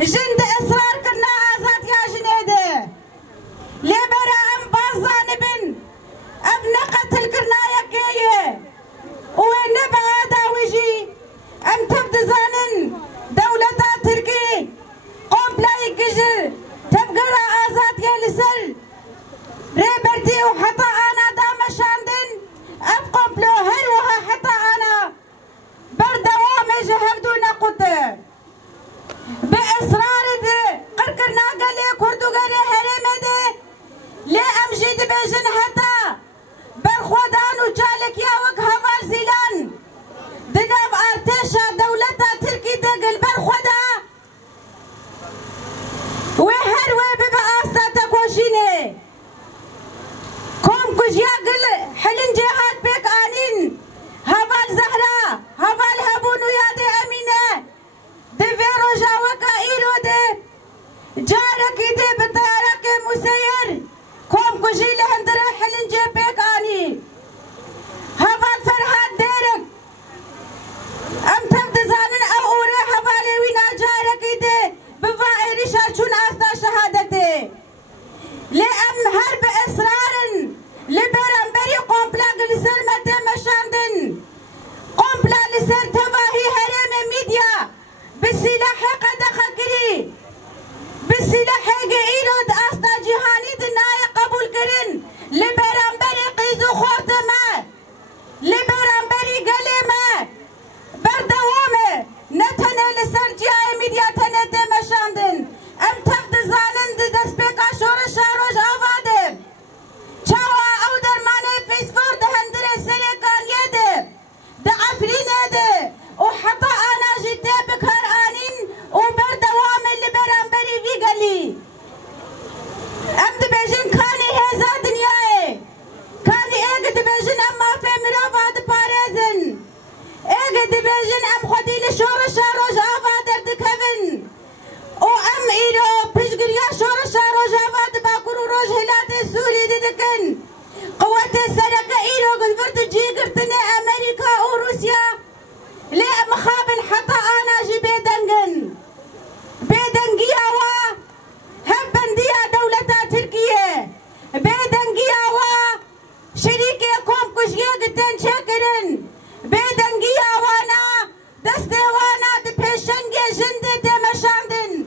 جند إصرار كنا آزاد يا جنيدة لبرا أم بازان بن أبن قتل كنا يكيه ونبع داوجي أم تبدو زانن دولة تركي قبلا يكجر تبقرا آزاد يا لسل ريبرتي وحتى أنا دام شاندن أبقم بلو هروها حتى أنا بردوام جهبدو نقطة بإصرار دي قرقرنا قالي كردو قالي هرمي دي لي أمجد بيجن حتى برخودان وجالك يا وقها بارزيلان دناب ارتشا دولتا تركي دقل برخودا وهروي ببقاستا تكوشيني كوم كجيا قل حلن جهاد بيك آنين هبال زهرا هبال هبون ويادي أمينة دفيرو جاوكا إيرو دي جاركي دي بطيارك مسير كوم كجي لهندر حلن جي بيك آني هبال فرهاد ديرك أم تبدو زانن أو أوري هبالي وينا جاركي دي بفائري شارشون آستا شهادتي لأم هرب إصرارن لبرم بري قومبلا لسر مدى مشاندن قومبلا لسر تواهي هرم ميديا بالسلاح قد خكري بالسلاح قيلود أستا جهاني دناي قبول كرن لبرم بري قيزو خورتما لبرم بري قليما بردوامه نتنى لسر جهاي ميديا تنى مشاندن أم تبدو زانن دست بيكا شور شاروش آفادم چاوا او درمانه فیسفور ده هندره سره کاریده ده افرینه ده و حتی آنا جده بکر آنین و بردوام اللي برانبری وی گلی ام ده بیجن کانی هزا دنیای کانی ایگ ده بیجن ام مافه مروفا ده پارزن ایگ ده بیجن ام خودی لشور شاروش آفادر ده کون و ام ایرو پشگریا شور شاروش آفاد باکرو روش هلات سوری ده دکن قوات السرقة إيرو قلبرت جي قرتنا أمريكا وروسيا ليه مخابن حتى أنا جي بيدنجن بيدنجيا وا هبنديا دولة تركيا بيدنجيا وا شريكي كوم كشيا قتن شاكرن بيدنجيا وانا دستي وانا دبيشنجي جندي تمشاندن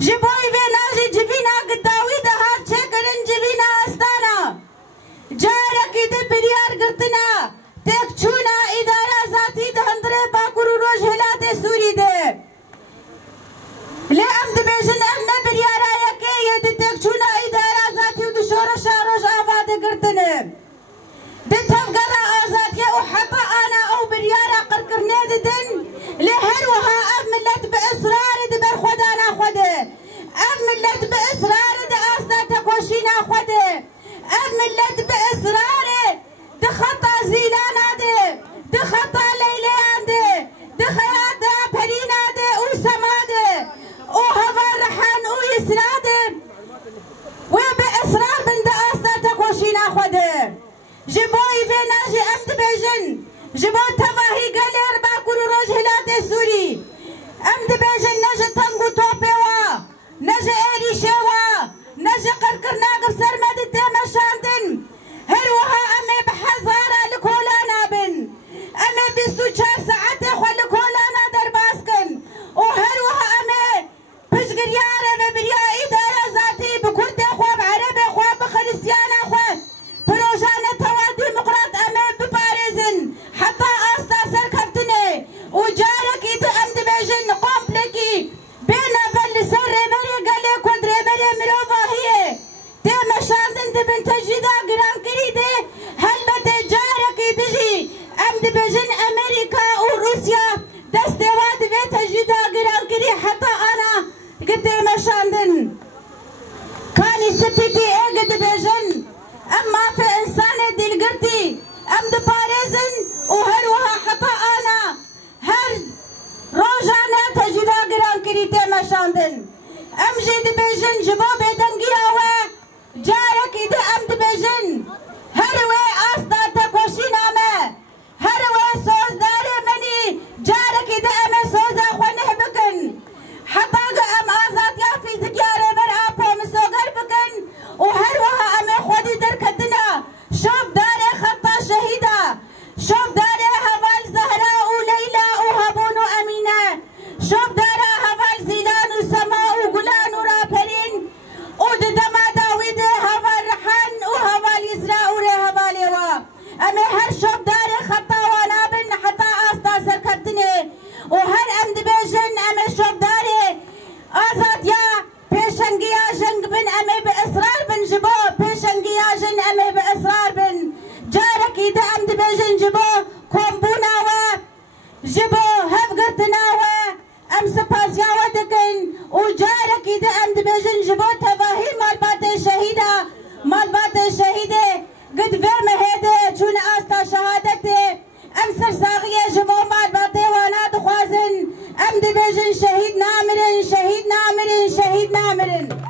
جبوي بيناجي جبينا قداوي دهار شاكرن جبينا أستانا جاركي دي بريار قرتنا تكچونا ادارة ذاتي دهندره باكرو روش هلات سوري دي لأم دي بيجن امنا بريارا يكي يدي تكچونا ادارة ذاتي ودشورة شاروش آفاد قرتنا دي تفقر آزاتي وحطا انا او بريارا قرقرني دي دن لهروها اب ملت بإصرار دي برخودانا خوده اب ملت بإصرار دي آسنا تكوشينا خوده اب ملت بإصراره دخطا زيلانا دي دخطا ليليان دي دخيادا برينا دي وسما دي وهوا رحان ويسرا دي وبإصرار بند أصلا تكوشينا خوده جبوي بيناجي أمد بيجن جبو تواهي قلير باكورو روج هلات سوري أمد بيجن نجي تنقو توبيوا نجي إيري شيوا نجي قرقرنا قبسر مدتي مشاندن هروها أمي بحزارة لكولانا بن أمي بيستو 4 ساعات خو لكولانا درباسكن وهروها أمي بشقريارة ببريا إدارة ذاتي بكرد خو بعربي خو بخريستيانا خو بروجانا توال ديمقراط أمي ببارزن حتى أستا سركفتني وجارك إذا أمد بيجن قوم بلكي بينا بل سر بري قالي كودري بري مروفا هي تي مشاندن دي بنت جدا قران كريدي هل بتي جارك بيجي أمد بيجن أمريكا وروسيا دستواد بيت جدا قران كري حتى أنا قد مشاندن كاني ستتي ايه قد بيجن أما في إنسان دي القرتي أمد باريزن وهروها حتى أنا هل روجانا تجدا قران كريتي مشاندن أمجي دي بيجن جبو بيدنقيا و جارك إذا أمد بيجن هروي أصدا تكوشينا ما هروي سوز داري مني جارك إذا أمي سوزا خوانه بكن حتى أم بيجن جبو كومبوناوا جبو هفقرتناوا ام سپاسیاوا دکن و جارکی ده ام دی بيجن جبو تفاهی مالبات شهیده مالبات شهیده قد فهم هيده چون آستا شهادته ام سرساغیه جبو مالبات وانا دخوازن ام دی بيجن شهید نامرن شهید نامرن شهید نامرن